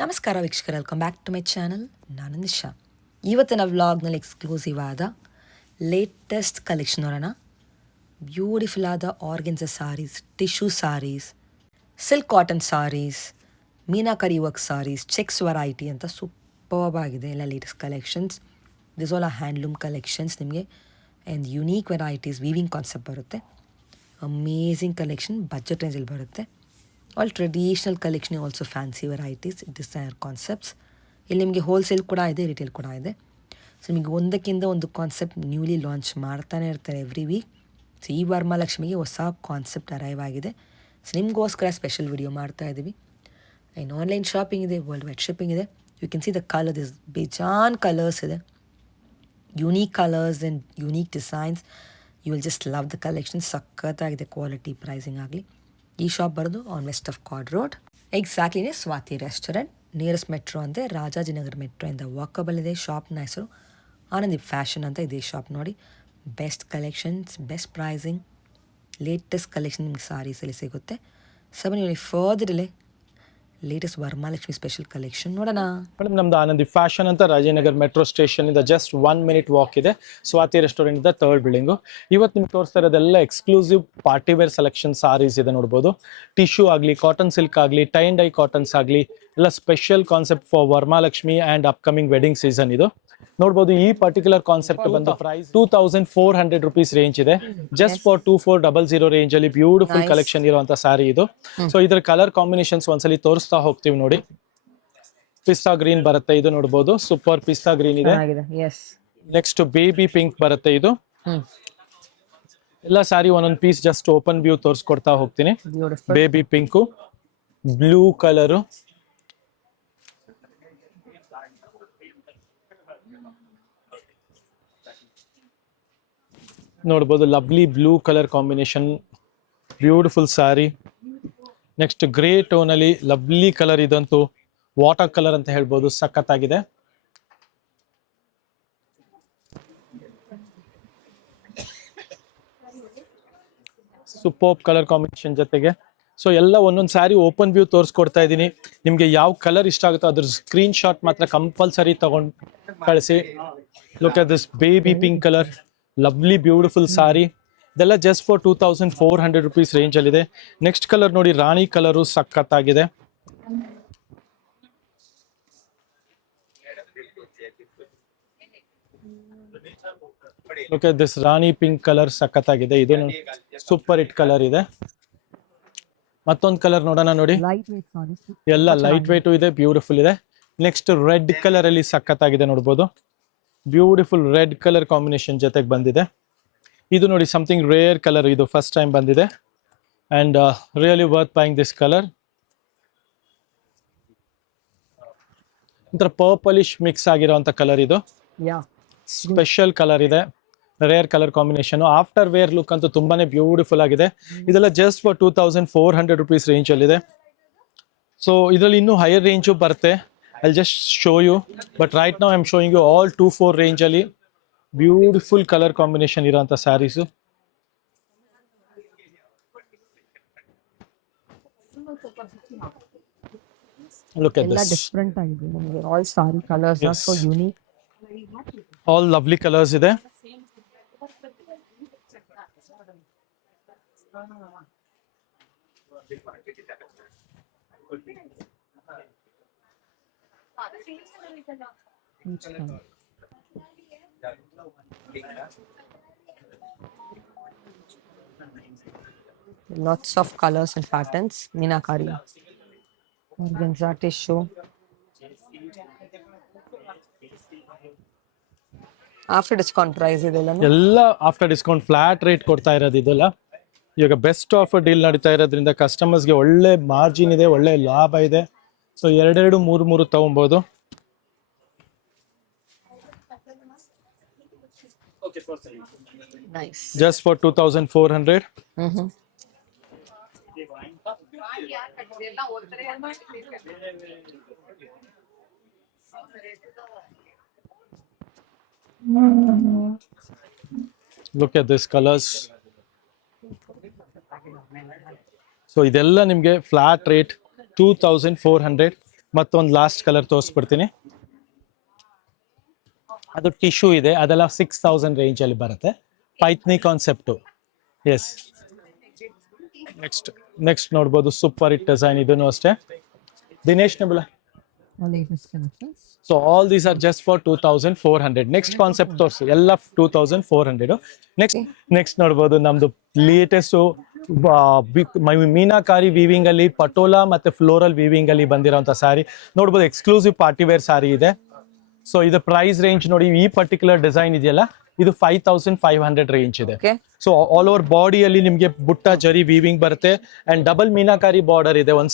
ನಮಸ್ಕಾರ ವೀಕ್ಷಕರು, welcome back to my channel. ನಾನು ನಿಶಾ. ಇವತ್ತಿನ ವ್ಲಾಗ್ನಲ್ಲಿ ಎಕ್ಸ್ಕ್ಲೂಸಿವ್ ಆದ ಲೇಟೆಸ್ಟ್ ಕಲೆಕ್ಷನ್ ನೋಡೋಣ. ಬ್ಯೂಟಿಫುಲ್ ಆದ organza saris, tissue saris, silk cotton saris, meenakari work saris, checks variety ಅಂತ ಸೂಪರ್ಬ್ ಆಗಿದೆ ಎಲ್ಲ ಲೇಟೆಸ್ಟ್ ಕಲೆಕ್ಷನ್ಸ್. ದಿಸ್ ಆಲ್ ಆ ಹ್ಯಾಂಡ್ಲೂಮ್ ಕಲೆಕ್ಷನ್ಸ್. ನಿಮಗೆ and unique varieties, weaving concept ಬರುತ್ತೆ. ಅಮೇಝಿಂಗ್ ಕಲೆಕ್ಷನ್, ಬಜೆಟ್ ರೇಂಜಲ್ಲಿ ಬರುತ್ತೆ. All traditional collection, also fancy varieties, designer concepts. ಇಲ್ಲಿ ನಿಮಗೆ ಹೋಲ್ಸೇಲ್ ಕೂಡ ಇದೆ, ರಿಟೇಲ್ ಕೂಡ ಇದೆ. ಸೊ ನಿಮಗೆ ಒಂದಕ್ಕಿಂತ ಒಂದು ಕಾನ್ಸೆಪ್ಟ್ ನ್ಯೂಲಿ ಲಾಂಚ್ ಮಾಡ್ತಾನೆ ಇರ್ತಾರೆ ಎವ್ರಿ ವೀಕ್. ಸೊ ಈ ವರಮಹಾಲಕ್ಷ್ಮಿಗೆ ಹೊಸ ಕಾನ್ಸೆಪ್ಟ್ ಅರೈವ್ ಆಗಿದೆ. ಸೊ ನಿಮಗೋಸ್ಕರ ಸ್ಪೆಷಲ್ ವಿಡಿಯೋ ಮಾಡ್ತಾ ಇದ್ದೀವಿ. ಆ್ಯಂಡ್ ಆನ್ಲೈನ್ ಶಾಪಿಂಗ್ ಇದೆ, ವರ್ಲ್ಡ್ ವೈಡ್ ಶಿಪ್ಪಿಂಗ್ ಇದೆ. You can see the colour, this ಬೇಜಾನ್ ಕಲರ್ಸ್ ಇದೆ, unique colours and unique designs. You will just love the collection. ಸಖತ್ತಾಗಿದೆ ಕ್ವಾಲಿಟಿ, ಪ್ರೈಸಿಂಗ್ ಆಗಲಿ. ಈ ಶಾಪ್ ಬರೋದು on west of chord road, ಎಕ್ಸಾಕ್ಟ್ಲಿನೇ Swati restaurant. Nearest metro ಅಂತೆ Rajajinagar ಮೆಟ್ರೋಯಿಂದ walkable ಇದೆ. ಶಾಪ್ನ ಹೆಸರು ಆನಂದಿ ಫ್ಯಾಷನ್ ಅಂತ ಇದೆ. ಶಾಪ್ ನೋಡಿ, best collections, best pricing, latest collection ನಿಮ್ಗೆ ಸಾರೀಸಲ್ಲಿ ಸಿಗುತ್ತೆ. ಸಬನ್ ಫರ್ದರ್ ಇಲ್ಲೇ ಲೇಟೆಸ್ಟ್ ವರಮಹಾಲಕ್ಷ್ಮಿ ಸ್ಪೆಷಲ್ ಕಲೆಕ್ಷನ್ ನೋಡೋಣ. ಮೇಡಮ್, ನಮ್ದು ಆನಂದಿ ಫ್ಯಾಷನ್ ಅಂತ ರಾಜನಗರ್ ಮೆಟ್ರೋ ಸ್ಟೇಷನ್ ಇಂದ ಜಸ್ಟ್ 1 minute ವಾಕ್ ಇದೆ. ಸ್ವಾತಿ ರೆಸ್ಟೋರೆಂಟ್ ಇಂದ 3rd ಬಿಲ್ಡಿಂಗು. ಇವತ್ತು ನಿಮ್ಗೆ ತೋರಿಸ್ತಾ ಇರೋದೆಲ್ಲ exclusive party wear selection saris ಇದೆ ನೋಡ್ಬೋದು. ಟಿಶ್ಯೂ ಆಗಲಿ, ಕಾಟನ್ ಸಿಲ್ಕ್ ಆಗಲಿ, ಟೈ ಅಂಡ್ ಡೈ ಕಾಟನ್ಸ್ ಆಗಲಿ, ಎಲ್ಲ special concept for Varamahalakshmi and upcoming wedding season ಇದು ನೋಡ್ಬೋದು. ಈ ಪರ್ಟಿಕ್ಯುಲರ್ ಕಾನ್ಸೆಪ್ಟ್ ಬಂದು ಪ್ರೈಸ್ 2400 rupees ರೇಂಜ್ ಇದೆ. ಜಸ್ಟ್ ಫಾರ್ 2400 ರೇಂಜ್ ಅಲ್ಲಿ ಬ್ಯೂಟಿಫುಲ್ ಕಲೆಕ್ಷನ್ ಇರುವಂತ ಸಾರಿ ಇದು. ಸೊ ಇದರ ಕಲರ್ ಕಾಂಬಿನೇಷನ್ಸ್ ಒಂದ್ಸಲಿ ತೋರಿಸ್ತಾ ಹೋಗ್ತೀವಿ ನೋಡಿ. ಪಿಸ್ತಾ ಗ್ರೀನ್ ಬರುತ್ತೆ, ಇದು ನೋಡಬಹುದು. ಸೂಪರ್ ಪಿಸ್ತಾ ಗ್ರೀನ್ ಇದೆ. ನೆಕ್ಸ್ಟ್ ಬೇಬಿ ಪಿಂಕ್ ಬರುತ್ತೆ ಇದು. ಎಲ್ಲ ಸಾರಿ ಒಂದೊಂದು ಪೀಸ್ ಜಸ್ಟ್ ಓಪನ್ ವ್ಯೂ ತೋರಿಸ್ಕೊಡ್ತಾ ಹೋಗ್ತೀನಿ. ಬೇಬಿ ಪಿಂಕು, ಬ್ಲೂ ಕಲರು, ನೋಡ್ಬೋದು. Lovely blue colour combination, beautiful sari. Next grey tone ಅಲ್ಲಿ ಲವ್ಲಿ ಕಲರ್, ಇದಂತೂ ವಾಟರ್ ಕಲರ್ ಅಂತ ಹೇಳ್ಬೋದು, ಸಖತ್ತಾಗಿದೆ. ಸೂಪರ್ ಕಲರ್ ಕಾಂಬಿನೇಷನ್ ಜೊತೆಗೆ. ಸೊ ಎಲ್ಲ ಒಂದೊಂದು ಸ್ಯಾರಿ ಓಪನ್ ವ್ಯೂ ತೋರಿಸ್ಕೊಡ್ತಾ ಇದ್ದೀನಿ. ನಿಮ್ಗೆ ಯಾವ ಕಲರ್ ಇಷ್ಟ ಆಗುತ್ತೋ ಅದ್ರ ಸ್ಕ್ರೀನ್ ಶಾಟ್ ಮಾತ್ರ ಕಂಪಲ್ಸರಿ ತಗೊಂಡು ಕಳಿಸಿ. Look at this baby pink colour, lovely beautiful sari. ಇದೆಲ್ಲ ಜಸ್ಟ್ ಫಾರ್ 2400 rupees ರೇಂಜ್ ಅಲ್ಲಿ ಇದೆ. ನೆಕ್ಸ್ಟ್ ಕಲರ್ ನೋಡಿ, ರಾಣಿ ಕಲರು ಸಖತ್ತಾಗಿದೆ. Okay, this Rani pink colour ಸಖತ್ತಾಗಿದೆ. ಇದು ಸೂಪರ್ ಹಿಟ್ ಕಲರ್ ಇದೆ. ಮತ್ತೊಂದು ಕಲರ್ ನೋಡೋಣ ನೋಡಿ. ಎಲ್ಲ ಲೈಟ್ ವೇಟ್ ಇದೆ, ಬ್ಯೂಟಿಫುಲ್ ಇದೆ. ನೆಕ್ಸ್ಟ್ ರೆಡ್ ಕಲರ್ ಅಲ್ಲಿ ಸಖತ್ತಾಗಿದೆ ನೋಡ್ಬೋದು. ಬ್ಯೂಟಿಫುಲ್ ರೆಡ್ ಕಲರ್ ಕಾಂಬಿನೇಷನ್ ಜೊತೆಗೆ ಬಂದಿದೆ. ಇದು ನೋಡಿ, ಸಮಥಿಂಗ್ ರೇರ್ ಕಲರ್, ಇದು ಫಸ್ಟ್ ಟೈಮ್ ಬಂದಿದೆ. And really worth buying this colour. ಒಂಥರ ಪರ್ಪಲಿಶ್ ಮಿಕ್ಸ್ ಆಗಿರೋಂಥ ಕಲರ್ ಇದು. ಸ್ಪೆಷಲ್ ಕಲರ್ ಇದೆ, rare colour combination. After wear look ಅಂತೂ ತುಂಬಾನೇ ಬ್ಯೂಟಿಫುಲ್ ಆಗಿದೆ. ಇದೆಲ್ಲ ಜಸ್ಟ್ ಫಾರ್ 2400 rupees ರೇಂಜ್ ಅಲ್ಲಿ ಇದೆ. ಸೊ ಇದರಲ್ಲಿ ಇನ್ನೂ ಹೈಯರ್ ರೇಂಜು ಬರುತ್ತೆ. I'll just show you, but right now I'm showing you all 24 range ಅಲ್ಲಿ ಬ್ಯೂಟಿಫುಲ್ ಕಲರ್ ಕಾಂಬಿನೇಷನ್ ಇರೋಂಥ saris. Look at this. Different ಆಗಿದೆ ನಿಮಗೆ. All sari colours are so unique. All lovely colours ಇದೆ. Lots of colors and patterns. Meenakari, organza, tissue. After discount price ಇದೆಲ್ಲ ಎಲ್ಲ after discount flat rate ಕೊಡ್ತಾ ಇರೋದು ಇದೆಲ್ಲ. ಇವಾಗ ಬೆಸ್ಟ್ ಆಫರ್ ಡೀಲ್ ನಡೀತಾ ಇರೋದ್ರಿಂದ ಕಸ್ಟಮರ್ಸ್ಗೆ ಒಳ್ಳೆ ಮಾರ್ಜಿನ್ ಇದೆ, ಒಳ್ಳೆ ಲಾಭ ಇದೆ. ಸೊ 2 3 ತಗೊಬೋದು. Just for 2400. Look at this colors. So ಇದೆಲ್ಲ ನಿಮಗೆ ಫ್ಲಾಟ್ ರೇಟ್ 2400. ಮತ್ತೊಂದು ಲಾಸ್ಟ್ ಕಲರ್ ತೋರಿಸ್ಬಿಡ್ತೀನಿ. ಅದು ಟಿಶ್ಯೂ ಇದೆ, ಅದೆಲ್ಲ 6000 ರೇಂಜ್ ಅಲ್ಲಿ ಬರುತ್ತೆ. ಪೈತ್ನಿ ಕಾನ್ಸೆಪ್ಟು. ಎಸ್, ನೆಕ್ಸ್ಟ್ ನೋಡ್ಬೋದು, ಸೂಪರ್ ಹಿಟ್ ಡಿಸೈನ್ ಇದನ್ನು ಅಷ್ಟೇ. ದಿನೇಶ್ ನಬಲ. So all these are just for 2400. Next concept ತೋರಿಸಿ, ಎಲ್ಲ 2400. ನೆಕ್ಸ್ಟ್ ನೋಡ್ಬೋದು ನಮ್ದು ಲೇಟೆಸ್ಟ್ ಮೀನಾಕಾರಿ ವೀವಿಂಗ್ ಅಲ್ಲಿ ಪಟೋಲಾ ಮತ್ತೆ ಫ್ಲೋರಲ್ ವೀವಿಂಗ್ ಅಲ್ಲಿ ಬಂದಿರೋಂಥ ಸ್ಯಾರಿ ನೋಡ್ಬೋದು. ಎಕ್ಸ್ಕ್ಲೂಸಿವ್ ಪಾರ್ಟಿ ವೇರ್ ಸ್ಯಾರಿ ಇದೆ. ಸೊ ಇದು ಪ್ರೈಸ್ ರೇಂಜ್ ನೋಡಿ, ಈ ಪರ್ಟಿಕ್ಯುಲರ್ ಡಿಸೈನ್ ಇದೆಯಲ್ಲ, ಇದು 5500 ರೇಂಜ್ ಇದೆ. ಸೊ ಆಲ್ ಓವರ್ ಬಾಡಿಯಲ್ಲಿ ನಿಮಗೆ ಬುಟ್ಟ ಜರಿ ವೀವಿಂಗ್ ಬರುತ್ತೆ ಅಂಡ್ ಡಬಲ್ ಮೀನಾಕಾರಿ ಬಾರ್ಡರ್ ಇದೆ ಒಂದ್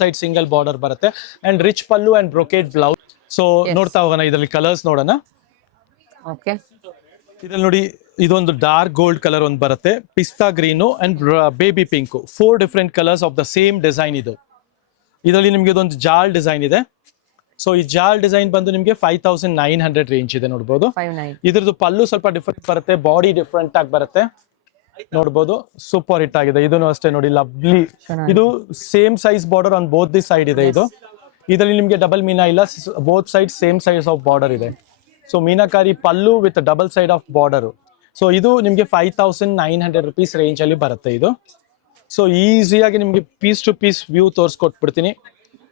ಸೈಡ್ ಸಿಂಗಲ್ ಬಾರ್ಡರ್ ಬರುತ್ತೆ and rich pallu and brocade blouse. So ನೋಡ್ತಾ ಹೋಗೋಣ, ಇದರಲ್ಲಿ ಕಲರ್ಸ್ ನೋಡೋಣ. ಇದ್ರಲ್ಲಿ ನೋಡಿ, ಇದೊಂದು ಡಾರ್ಕ್ ಗೋಲ್ಡ್ ಕಲರ್ ಒಂದು ಬರುತ್ತೆ, ಪಿಸ್ತಾ green and baby pink, 4 different colours of the same design. ಇದರಲ್ಲಿ ನಿಮ್ಗೆ ಇದೊಂದು ಜಾಲ್ ಡಿಸೈನ್ ಇದೆ. ಸೊ ಈ ಜಾಲ್ ಡಿಸೈನ್ ಬಂದು ನಿಮಗೆ 5900 ರೇಂಜ್ ಇದೆ ನೋಡ್ಬೋದು. ಇದ್ರದ್ದು ಪಲ್ಲು ಸ್ವಲ್ಪ ಡಿಫ್ರೆಂಟ್ ಬರುತ್ತೆ, ಬಾಡಿ ಡಿಫ್ರೆಂಟ್ ಆಗಿ ಬರುತ್ತೆ ನೋಡ್ಬೋದು. ಸೂಪರ್ ಹಿಟ್ ಆಗಿದೆ ಇದನ್ನು ಅಷ್ಟೇ ನೋಡಿ, ಲವ್ಲಿ. ಇದು same size border on both the side ಇದೆ. ಇದರಲ್ಲಿ ನಿಮಗೆ ಡಬಲ್ ಮೀನಾ ಇಲ್ಲ, both side same size of border ಇದೆ. So meenakari pallu with double side of border. So ಇದು ನಿಮಗೆ 5900 ರುಪೀಸ್ ರೇಂಜ್ ಅಲ್ಲಿ ಬರುತ್ತೆ ಇದು. ಸೊ ಈಸಿಯಾಗಿ ನಿಮ್ಗೆ ಪೀಸ್ ಟು ಪೀಸ್ ವ್ಯೂ ತೋರಿಸ್ಕೊಟ್ಬಿಡ್ತೀನಿ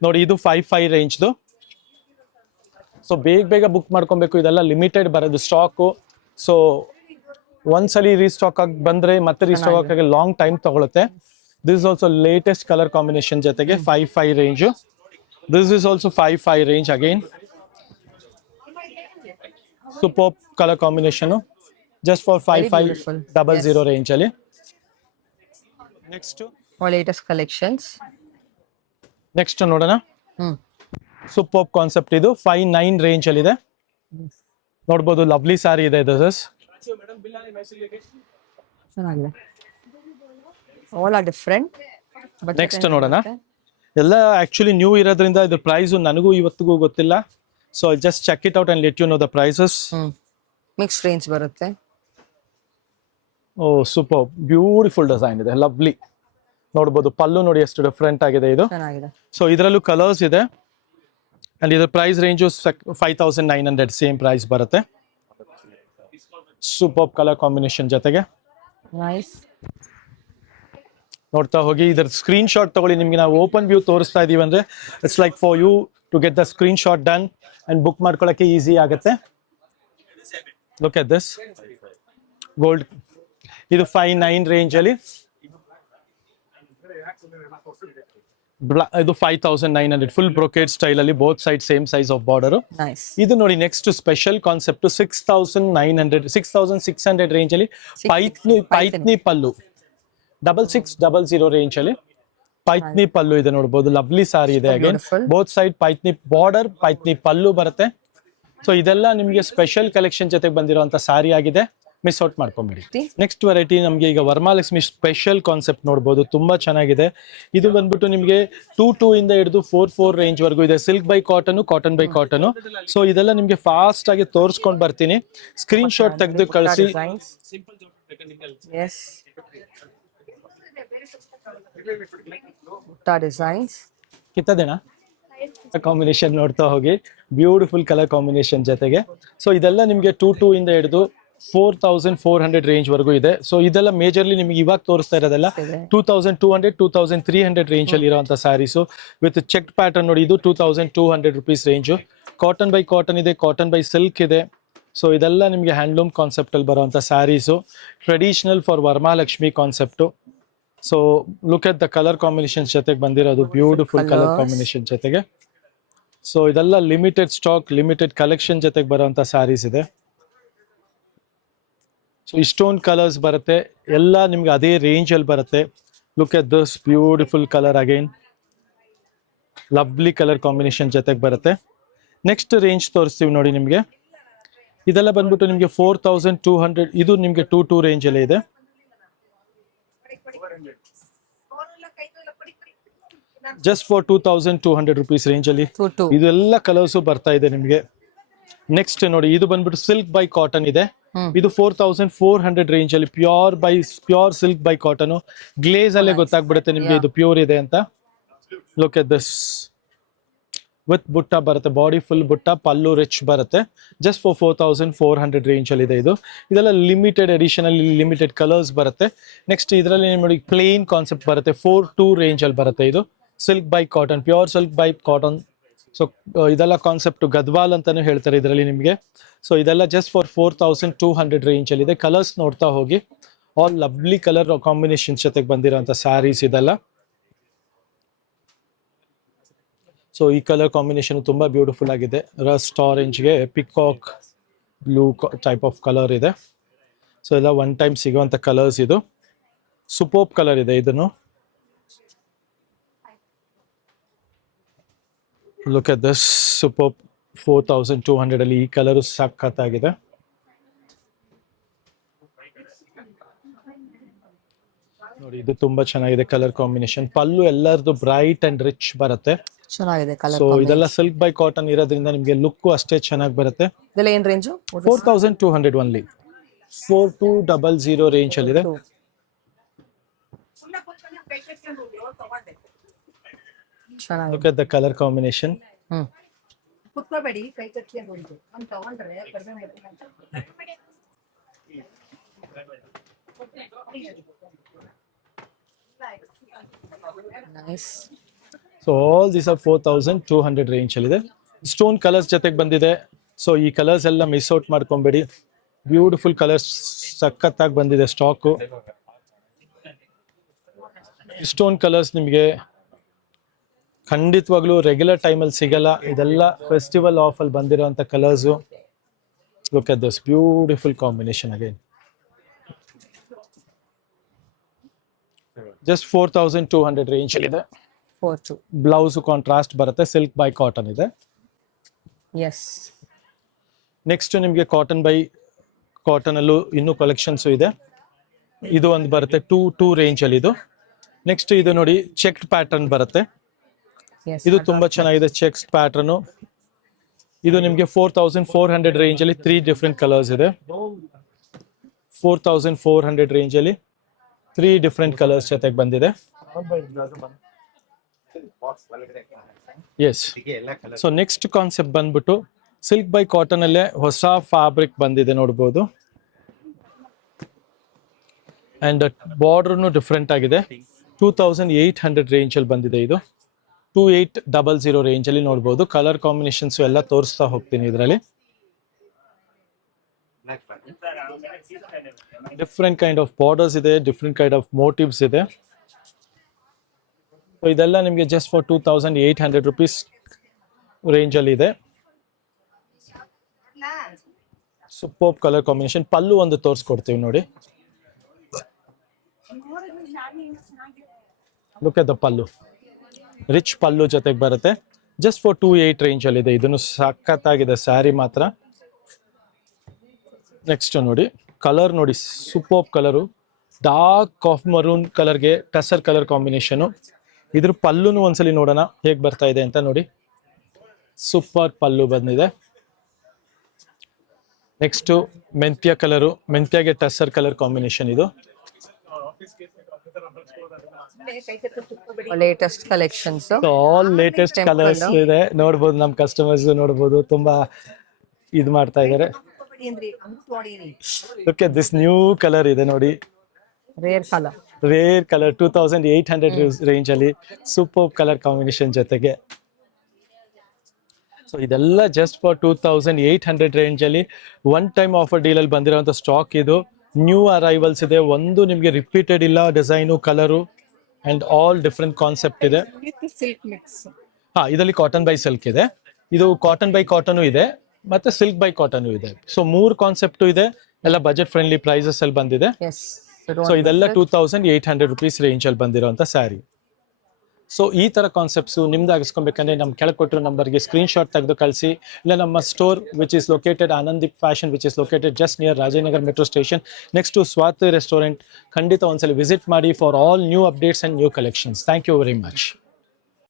ನೋಡಿ. ಇದು 55 ರೇಂಜ್ದು. ಸೊ ಬೇಗ ಬುಕ್ ಮಾಡ್ಕೊಬೇಕು, ಇದೆಲ್ಲ ಲಿಮಿಟೆಡ್ ಬರೋದು ಸ್ಟಾಕು. ಸೊ ಒಂದ್ಸಲಿ ರೀಸ್ಟಾಕ್ ಆಗಿ ಬಂದ್ರೆ ಮತ್ತೆ ರೀಸ್ಟಾಕ್ ಆಗಿ ಲಾಂಗ್ ಟೈಮ್ ತಗೊಳುತ್ತೆ. This is also latest colour combination ಜೊತೆಗೆ 55 range. This is also 55 range again. Super colour combination, just for 5500 range ಅಲ್ಲಿ. Next latest collections. ನೆಕ್ಸ್ಟ್ ನೋಡೋಣ. ಸೂಪರ್ ಕಾನ್ಸೆಪ್ಟ್, ಇದು 59 ರೇಂಜ್ ಅಲ್ಲಿ ಇದೆ ನೋಡ್ಬೋದು. ಲವ್ಲಿ ಸ್ಯಾರಿ ಇದೆ ಇದು. ನೆಕ್ಸ್ಟ್ ನೋಡೋಣ. ಎಲ್ಲ ಆಕ್ಚುಲಿ ನ್ಯೂ ಇರೋದ್ರಿಂದ ಇದ್ರ ಪ್ರೈಸ್ ನನಗೂ ಇವತ್ತಿಗೂ ಗೊತ್ತಿಲ್ಲ. So just check it out and let you know the prices. Mix range ಬರುತ್ತೆ. ಓ ಸೂಪರ್ ಬ್ಯೂಟಿಫುಲ್ ಡಿಸೈನ್ ಇದೆ, ಲವ್ಲಿ ನೋಡ್ಬೋದು. ಪಲ್ಲು ನೋಡಿ ಎಷ್ಟು ಡಿಫ್ರೆಂಟ್ ಆಗಿದೆ ಇದು. ಸೊ ಇದರಲ್ಲೂ ಕಲರ್ಸ್ ಇದೆ ಅಂಡ್ ಇದರ ಪ್ರೈಸ್ ರೇಂಜು 5900 ಸೇಮ್ ಪ್ರೈಸ್ ಬರುತ್ತೆ. ಸೂಪರ್ ಕಲರ್ ಕಾಂಬಿನೇಷನ್ ಜೊತೆಗೆ ನೋಡ್ತಾ ಹೋಗಿ. ಇದರ ಸ್ಕ್ರೀನ್ ಶಾಟ್ ತಗೊಳ್ಳಿ. ನಿಮ್ಗೆ ನಾವು ಓಪನ್ ವ್ಯೂ ತೋರಿಸ್ತಾ ಇದೀವಿ ಅಂದ್ರೆ it's like for you to get the screenshot done and book ಮಾಡ್ಕೊಳ್ಳೋಕೆ ಈಸಿ ಆಗುತ್ತೆ. Look at this gold. ಇದು 59 ರೇಂಜ್ ಅಲ್ಲಿ. ಇದು 5900 ಫುಲ್ ಬ್ರೊಕೇಡ್ ಸ್ಟೈಲ್ ಅಲ್ಲಿ, both side same size of border. ಇದು ನೋಡಿ ನೆಕ್ಸ್ಟ್ ಸ್ಪೆಷಲ್ ಕಾನ್ಸೆಪ್ಟ್ 6600 ರೇಂಜ್ ಅಲ್ಲಿ ಪೈತ್ನಿ ಪಲ್ಲು 6600 range ಅಲ್ಲಿ ಪೈತ್ನಿ ಪಲ್ಲು ಇದೆ ನೋಡಬಹುದು. ಲವ್ಲಿ ಸಾರಿ ಇದೆ ಅಗೇನ್, ಬೋತ್ ಸೈಡ್ ಪೈತ್ನಿ ಬಾರ್ಡರ್, ಪೈತ್ನಿ ಪಲ್ಲು ಬರುತ್ತೆ. ಸೊ ಇದೆಲ್ಲ ನಿಮ್ಗೆ ಸ್ಪೆಷಲ್ ಕಲೆಕ್ಷನ್ ಜೊತೆಗೆ ಬಂದಿರುವಂತ ಸಾರಿ ಆಗಿದೆ, ಮಿಸ್ ಔಟ್ ಮಾಡ್ಕೊಂಬಿಡಿ. ನೆಕ್ಸ್ಟ್ ವೆರೈಟಿ ನಮ್ಗೆ ಈಗ ವರಮಹಾಲಕ್ಷ್ಮಿ ಸ್ಪೆಷಲ್ ಕಾನ್ಸೆಪ್ಟ್ ನೋಡಬಹುದು, ತುಂಬಾ ಚೆನ್ನಾಗಿದೆ. ಇದು ಬಂದ್ಬಿಟ್ಟು ನಿಮ್ಗೆ 22 ಇಂದ ಹಿಡಿದು 44 ರೇಂಜ್ ವರೆಗೂ ಇದೆ. Silk by cotton, cotton by cotton. So ಇದೆಲ್ಲ ನಿಮ್ಗೆ ಫಾಸ್ಟ್ ಆಗಿ ತೋರಿಸ್ಕೊಂಡು ಬರ್ತೀನಿ, ಸ್ಕ್ರೀನ್ ಶಾಟ್ ತೆಗೆದು ಕಳಿಸಿ. ಕಿತ್ತದೇನಾ ಕಾಂಬಿನೇಷನ್ ನೋಡ್ತಾ ಹೋಗಿ, ಬ್ಯೂಟಿಫುಲ್ ಕಲರ್ ಕಾಂಬಿನೇಷನ್ ಜೊತೆಗೆ. ಸೊ ಇದೆಲ್ಲ ನಿಮ್ಗೆ 22 ಇಂದ ಹಿಡಿದು 4400 ರೇಂಜ್ ವರೆಗೂ ಇದೆ. ಸೊ ಇದೆಲ್ಲ ಮೇಜರ್ಲಿ ನಿಮ್ಗೆ ಇವಾಗ ತೋರಿಸ್ತಾ ಇರೋದೆಲ್ಲ 2200 2300 ರೇಂಜ್ ಅಲ್ಲಿ ಇರುವಂತ ಸ್ಯಾರೀಸು ವಿತ್ ಚೆಕ್ ಪ್ಯಾಟರ್ನ್ ನೋಡಿ. ಇದು 2200 rupees range. Cotton by cotton ಇದೆ, ಕಾಟನ್ ಬೈ ಸಿಲ್ಕ್ ಇದೆ. ಸೊ ಇದೆಲ್ಲ ನಿಮ್ಗೆ ಹ್ಯಾಂಡ್ಲೂಮ್ ಕಾನ್ಸೆಪ್ಟ್ ಅಲ್ಲಿ ಬರುವಂತ saris, traditional for Varamahalakshmi concept. So look at the colour combination ಜೊತೆಗೆ ಬಂದಿರೋದು, ಬ್ಯೂಟಿಫುಲ್ ಕಲರ್ ಕಾಂಬಿನೇಷನ್ ಜೊತೆಗೆ. ಸೊ ಇದೆಲ್ಲ ಲಿಮಿಟೆಡ್ ಸ್ಟಾಕ್, ಲಿಮಿಟೆಡ್ ಕಲೆಕ್ಷನ್ ಜೊತೆಗೆ ಬರುವಂತ ಸ್ಯಾರೀಸ್ ಇದೆ. ಸೊ ಇಷ್ಟೊಂದು ಕಲರ್ಸ್ ಬರುತ್ತೆ, ಎಲ್ಲ ನಿಮ್ಗೆ ಅದೇ ರೇಂಜ್ ಅಲ್ಲಿ ಬರುತ್ತೆ. Look at this beautiful colour again, lovely colour combination ಜೊತೆಗೆ ಬರುತ್ತೆ. ನೆಕ್ಸ್ಟ್ ರೇಂಜ್ ತೋರಿಸ್ತೀವಿ ನೋಡಿ ನಿಮ್ಗೆ. ಇದೆಲ್ಲ ಬಂದ್ಬಿಟ್ಟು ನಿಮ್ಗೆ 4200, ಇದು ನಿಮ್ಗೆ 22 ರೇಂಜ್ ಅಲ್ಲೇ ಇದೆ. ಜಸ್ಟ್ ಫಾರ್ 2200 ರುಪೀಸ್ ರೇಂಜ್ ಅಲ್ಲಿ ಇದೆಲ್ಲ ಕಲರ್ಸ್ ಬರ್ತಾ ಇದೆ ನಿಮ್ಗೆ. ನೆಕ್ಸ್ಟ್ ನೋಡಿ, ಇದು ಬಂದ್ಬಿಟ್ಟು ಸಿಲ್ಕ್ ಬೈ ಕಾಟನ್ ಇದೆ. ಇದು 4400 ರೇಂಜ್ ಅಲ್ಲಿ pure silk by cotton. Glaze ಅಲ್ಲೇ ಗೊತ್ತಾಗ್ಬಿಡುತ್ತೆ ನಿಮ್ಗೆ ಇದು ಪ್ಯೂರ್ ಇದೆ ಅಂತ. ಲುಕ್ ಎಟ್ ದಿಸ್ ವಿತ್ ಬುಟ್ಟ ಬರುತ್ತೆ, ಬಾಡಿ ಫುಲ್ ಬುಟ್ಟ, ಪಲ್ಲು ರಿಚ್ ಬರುತ್ತೆ. ಜಸ್ಟ್ ಫಾರ್ 4400 ರೇಂಜಲ್ಲಿ ಇದೆ ಇದು. ಇದೆಲ್ಲ ಲಿಮಿಟೆಡ್ ಎಡಿಷನ್ ಅಲ್ಲಿ ಲಿಮಿಟೆಡ್ ಕಲರ್ಸ್ ಬರುತ್ತೆ. ನೆಕ್ಸ್ಟ್ ಇದರಲ್ಲಿ ನೋಡಿ ಪ್ಲೇನ್ ಕಾನ್ಸೆಪ್ಟ್ ಬರುತ್ತೆ, 4-2 ರೇಂಜಲ್ಲಿ ಬರುತ್ತೆ. ಇದು silk by cotton, pure silk by cotton. So ಇದೆಲ್ಲ ಕಾನ್ಸೆಪ್ಟ್ ಗದ್ವಾಲ್ ಅಂತಾನು ಹೇಳ್ತಾರೆ ಇದರಲ್ಲಿ ನಿಮಗೆ. ಸೊ ಇದೆಲ್ಲ ಜಸ್ಟ್ ಫಾರ್ 4200 ರೇಂಜಲ್ಲಿ ಇದೆ. ಕಲರ್ಸ್ ನೋಡ್ತಾ ಹೋಗಿ, ಆಲ್ ಲವ್ಲಿ ಕಲರ್ ಕಾಂಬಿನೇಷನ್ ಜೊತೆಗೆ ಬಂದಿರೋಂಥ ಸ್ಯಾರೀಸ್ ಇದೆಲ್ಲ. ಸೊ ಈ ಕಲರ್ ಕಾಂಬಿನೇಷನ್ ತುಂಬಾ ಬ್ಯೂಟಿಫುಲ್ ಆಗಿದೆ. ರಸ್ಟ್ ಆರೆಂಜ್ಗೆ peacock blue type of colour ಇದೆ. ಸೊ ಎಲ್ಲ ಒನ್ ಟೈಮ್ ಸಿಗುವಂತ ಕಲರ್ಸ್. ಇದು ಸೂಪರ್ಬ್ ಕಲರ್ ಇದೆ. ಇದನ್ನು ಲುಕ್ ಅಟ್ ದಿಸ್ ಸೂಪರ್ಬ್ 4200 ಅಲ್ಲಿ ಈ ಕಲರ್ ಸಖತ್ತಾಗಿದೆ. ನೋಡಿ ಇದು ತುಂಬಾ ಚೆನ್ನಾಗಿದೆ ಕಲರ್ ಕಾಂಬಿನೇಷನ್. ಪಲ್ಲು ಎಲ್ಲರದು ಬ್ರೈಟ್ ಅಂಡ್ ರಿಚ್ ಬರುತ್ತೆ. ಚೆನ್ನಾಗಿದೆ ಕಲರ್. ಸೊ ಇದೆಲ್ಲ ಸಿಲ್ಕ್ ಬೈ ಕಾಟನ್ ಇರೋದ್ರಿಂದ ನಿಮಗೆ ಲುಕ್ ಅಷ್ಟೇ ಚೆನ್ನಾಗಿ ಬರುತ್ತೆ. ಇದೆಲ್ಲ ಏನ್ ರೇಂಜ್? 4200 ಓನ್ಲಿ. 4200 ರೇಂಜ್ ಅಲ್ಲಿ ಇದೆ. ಚೆನ್ನಾಗಿದೆ. Look at the color combination. ಕುತ್ಕೋಬೇಡಿ, ಕೈ ಕಟ್ಕೊಂಡು ಉಂಟು ಅಂತ ತಗೊಂಡ್ರೆ ಕಡಿಮೆ nice. So all these R 4200 range ಅಲ್ಲಿ ಇದೆ. ಸ್ಟೋನ್ ಕಲರ್ಸ್ ಜೊತೆಗೆ ಬಂದಿದೆ. ಸೊ ಈ ಕಲರ್ಸ್ ಎಲ್ಲ ಮಿಸ್ ಔಟ್ ಮಾಡ್ಕೊಂಬೇಡಿ. ಬ್ಯೂಟಿಫುಲ್ ಕಲರ್ಸ್ ಸಖತ್ತಾಗಿ ಬಂದಿದೆ ಸ್ಟಾಕು. ಸ್ಟೋನ್ ಕಲರ್ಸ್ ನಿಮಗೆ ಖಂಡಿತವಾಗ್ಲೂ ರೆಗ್ಯುಲರ್ ಟೈಮಲ್ಲಿ ಸಿಗಲ್ಲ. ಇದೆಲ್ಲ ಫೆಸ್ಟಿವಲ್ ಆಫ್ ಅಲ್ಲಿ ಬಂದಿರೋಂಥ colours. Look at this beautiful combination again. Just 4200 range ಅಲ್ಲಿ ಇದೆ. 4-2. ಬ್ಲೌಸ್ ಕಾಂಟ್ರಾಸ್ಟ್ ಬರುತ್ತೆ, ಸಿಲ್ಕ್ ಬೈ ಕಾಟನ್ ಇದೆ. ಎಸ್. ನೆಕ್ಸ್ಟ್ ನಿಮಗೆ ಕಾಟನ್ ಬೈ ಕಾಟನ್ ಅಲ್ಲೂ ಇನ್ನೂ ಕಲೆಕ್ಷನ್ಸ್ ಇದೆ. ಇದು ಒಂದು ಬರುತ್ತೆ 2-2 ರೇಂಜ್ ಅಲ್ಲಿ ಇದು. ನೆಕ್ಸ್ಟ್ ಇದು ನೋಡಿ ಚೆಕ್ಡ್ ಪ್ಯಾಟರ್ನ್ ಬರುತ್ತೆ. Yes. ಇದು ತುಂಬಾ ಚೆನ್ನಾಗಿದೆ ಚೆಕ್ಸ್ ಪ್ಯಾಟರ್ನ್. ಇದು ನಿಮಗೆ 4400 ರೇಂಜ್ ಅಲ್ಲಿ 3 ಡಿಫ್ರೆಂಟ್ ಕಲರ್ಸ್ ಇದೆ. 4400 ರೇಂಜ್ ಅಲ್ಲಿ 3 ಡಿಫ್ರೆಂಟ್ ಕಲರ್ಸ್ ಜೊತೆಗೆ ಬಂದಿದೆ. ಎಸ್. ಸೊ ನೆಕ್ಸ್ಟ್ ಕಾನ್ಸೆಪ್ಟ್ ಬಂದ್ಬಿಟ್ಟು ಸಿಲ್ಕ್ ಬೈ ಕಾಟನ್ ಅಲ್ಲೇ ಹೊಸ ಫ್ಯಾಬ್ರಿಕ್ ಬಂದಿದೆ ನೋಡ್ಬೋದು. ಅಂಡ್ ಬಾರ್ಡರ್ನು ಡಿಫ್ರೆಂಟ್ ಆಗಿದೆ. 2800 ರೇಂಜ್ ಅಲ್ಲಿ ಬಂದಿದೆ ಇದು. 2800 ರೇಂಜ್ ಅಲ್ಲಿ ನೋಡ್ಬೋದು. ಕಲರ್ ಕಾಂಬಿನೇಷನ್ಸ್ ಎಲ್ಲ ತೋರಿಸ್ತಾ ಹೋಗ್ತೀನಿ ಇದರಲ್ಲಿ. ಡಿಫ್ರೆಂಟ್ ಕೈಂಡ್ ಆಫ್ ಬಾರ್ಡರ್ಸ್ ಇದೆ, ಡಿಫ್ರೆಂಟ್ ಕೈಂಡ್ ಆಫ್ ಮೋಟಿವ್ಸ್ ಇದೆ. ಸೊ ಇದೆಲ್ಲ ನಿಮಗೆ ಜಸ್ಟ್ ಫಾರ್ 2800 ರುಪೀಸ್ ರೇಂಜ್ ಅಲ್ಲಿ ಇದೆ. Super colour combination. ಪಲ್ಲು ಒಂದು ತೋರಿಸ್ಕೊಡ್ತೀವಿ ನೋಡಿ. Look at the pallu, rich pallu ಜೊತೆಗೆ ಬರುತ್ತೆ. ಜಸ್ಟ್ ಫಾರ್ 28 ರೇಂಜ್ ಅಲ್ಲಿ ಇದೆ. ಇದನ್ನು ಸಖತ್ತಾಗಿದೆ ಸ್ಯಾರಿ ಮಾತ್ರ. ನೆಕ್ಸ್ಟ್ ನೋಡಿ ಕಲರ್ ನೋಡಿ, super colour, dark coffee maroon ಕಲರ್ಗೆ ಟಸರ್ ಕಲರ್ ಕಾಂಬಿನೇಷನು. ಇದ್ರ ಪಲ್ಲುನು ಒಂದ್ಸಲಿ ನೋಡೋಣ ಹೇಗೆ ಬರ್ತಾ ಇದೆ ಅಂತ ನೋಡಿ. ಸೂಪರ್ ಪಲ್ಲು ಬಂದಿದೆ. ನೆಕ್ಸ್ಟ್ ಮೆಂತ್ಯ ಕಲರು, ಮೆಂತ್ಯಗೆ ಟಸರ್ ಕಲರ್ ಕಾಂಬಿನೇಷನ್ ಇದು. Latest collections, all latest colours ಇದೆ. ನೋಡ್ಬೋದು ನಮ್ಮ ಕಸ್ಟಮರ್ಸ್ ನೋಡ್ಬೋದು ತುಂಬಾ ಇದು ಮಾಡ್ತಾ ಇದಾರೆ. ಓಕೆ, ದಿಸ್ ನ್ಯೂ ಕಲರ್ ಇದೆ ನೋಡಿ, rare colour. Rare colour 2800 range ಅಲ್ಲಿ ಸೂಪರ್ ಕಲರ್ ಕಾಂಬಿನೇಷನ್ ಜೊತೆಗೆ. ಸೊ ಇದೆಲ್ಲ ಜಸ್ಟ್ ಫಾರ್ 2800 ರೇಂಜ್ ಅಲ್ಲಿ ಒನ್ ಟೈಮ್ ಆಫರ್ ಡೀಲ್ ಅಲ್ಲಿ ಬಂದಿರೋಂಥ ಸ್ಟಾಕ್. ಇದು ನ್ಯೂ ಅರೈವಲ್ಸ್ ಇದೆ. ಒಂದು ನಿಮಗೆ ರಿಪೀಟೆಡ್ ಇಲ್ಲ design, colour and all different concept ಇದೆ. Silk mix. ಹಾ, ಇದರಲ್ಲಿ ಕಾಟನ್ ಬೈ ಸಿಲ್ಕ್ ಇದೆ, ಇದು ಕಾಟನ್ ಬೈ ಕಾಟನ್ ಇದೆ, ಮತ್ತೆ ಸಿಲ್ಕ್ ಬೈ ಕಾಟನ್ ಇದೆ. ಸೊ 3 ಕಾನ್ಸೆಪ್ಟ್ ಇದೆ. ಎಲ್ಲ ಬಜೆಟ್ ಫ್ರೆಂಡ್ಲಿ ಪ್ರೈಸಸ್ ಅಲ್ಲಿ ಬಂದಿದೆ. ಎಸ್. ಸೊ ಇದೆಲ್ಲ 2800 ರುಪೀಸ್ ರೇಂಜ್ ಅಲ್ಲಿ ಬಂದಿರೋಂಥ ಸ್ಯಾರಿ. ಸೊ ಈ ತರ ಕಾನ್ಸೆಪ್ಟ್ಸ್ ನಿಮ್ದು ಆಗಿಸ್ಕೊಬೇಕಂದ್ರೆ ನಮ್ಮ ಕೆಳಗೆ ಕೊಟ್ಟಿರೋ ನಂಬರ್ಗೆ ಸ್ಕ್ರೀನ್ ಶಾಟ್ ತೆಗೆದು ಕಳಿಸಿ. ಇಲ್ಲ ನಮ್ಮ store which is located Anandeep fashion, which is located just near Rajanagar metro station next to Swati restaurant. ಖಂಡಿತ ಒಂದ್ಸಲ ವಿಸಿಟ್ ಮಾಡಿ for all new updates and new collections. Thank you very much.